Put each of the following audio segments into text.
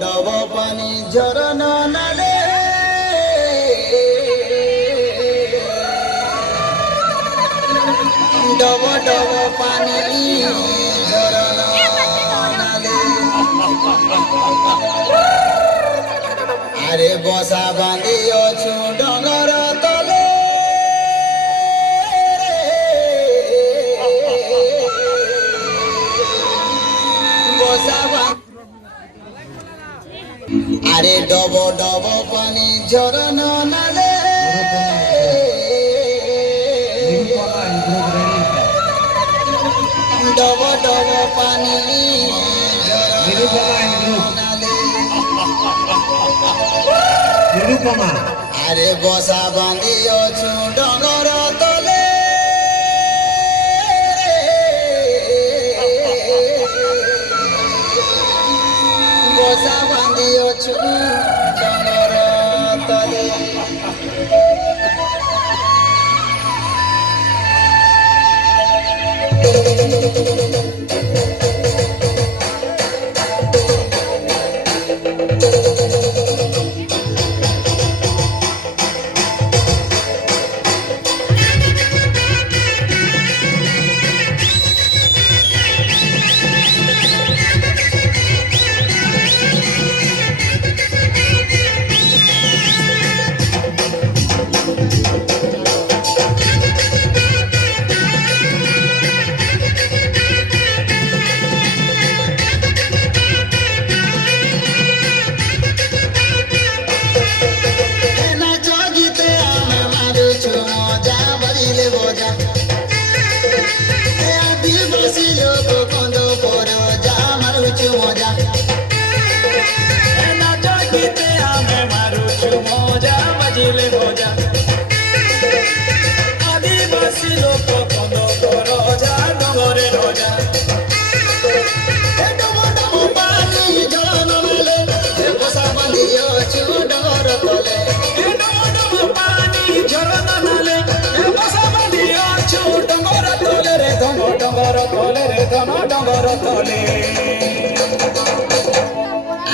ডব পানি ঝরনা নালে ডব ডব পানি ঝরনা নালে আরে বসা বাঁধি অছু ডঙ্গর তলে বসা আরে ডব ডব পানি ঝরনা নালে ডব ডব পানি আরে বসা বাঁধি অছু ডঙ্গর তলে বসা বাঁধি অছু ডঙ্গর তলে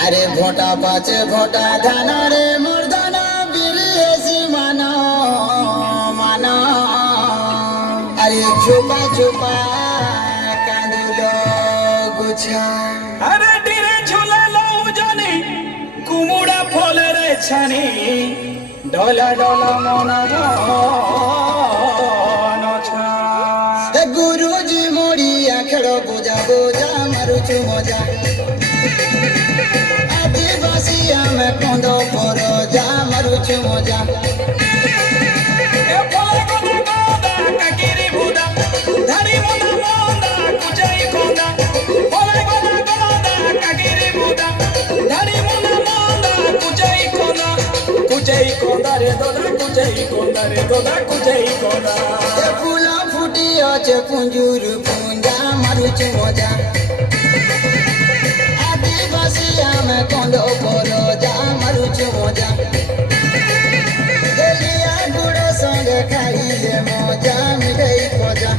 আরে ভোটা পাচে ভোটা ধানা রে মর্দানা বিরিয়েছি মানো মানো আরে চুপা চুপা কাঁদিল গুছা আরে ডিরে ঝুলালো জানি কুমুড়া ফলের ছানি ডলা ডলা মনার গুরুজি মরিয়া খেল বোঝা বোঝা মারুছু মজা আদিবাসী আমি কন্দ পর যা মারুছু মজা ফুলা ফুটি আছে পুঞ্জুর পুঞ্জা মারুছু মজা আদিবাসী আমি কন্দ পর যা মারুছু মজা গলিয়া গুড় সঙ্গে খাইলে মজা মিঠাই মজা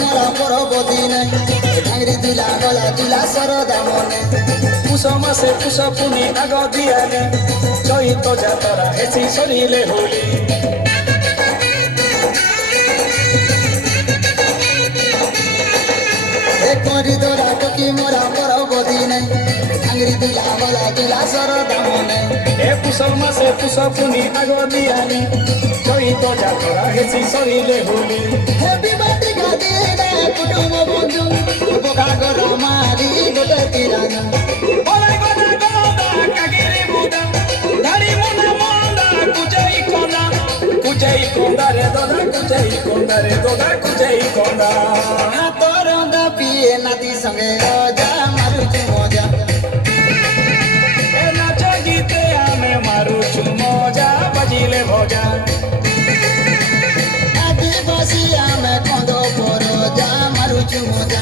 মরা পরবতী নাই ডাঙরি দিলা গলা দিলা সরদা মনে পুষ মাসে পুষ পুনি আগ দিয়ালে চৈত যাতরা হেসি সরিলে হোলি করি তোরা টকি মরা পরবতী নাই ডাঙরি দিলা গলা দিলা সরদা মনে এ পুষ মাসে পুষ পুনি আগ দিয়ালে চৈত যাতরা হেসি সরিলে হোলি হ্যাপি বার্থডে গাদি দে কুটুম বন্ধু বোকা গরা মারি গোটে তিরানা ওলাই গদা গদা কাগিরি বুদা ধারি মনা মন্দা কুজাই কোনা কুচাই কোন্দা রে দোদা কুচাই কোন্দা রে দোদা কুচাই কোন্দা তোর পিয়ে নাতি সঙ্গে রজা মারুଛୁ মজা এ নাচ গীতে আমি মারুছু মজা বাজিলে ভজা আদিবাসী আমি কন্দ পরজা মারুଛୁ মজা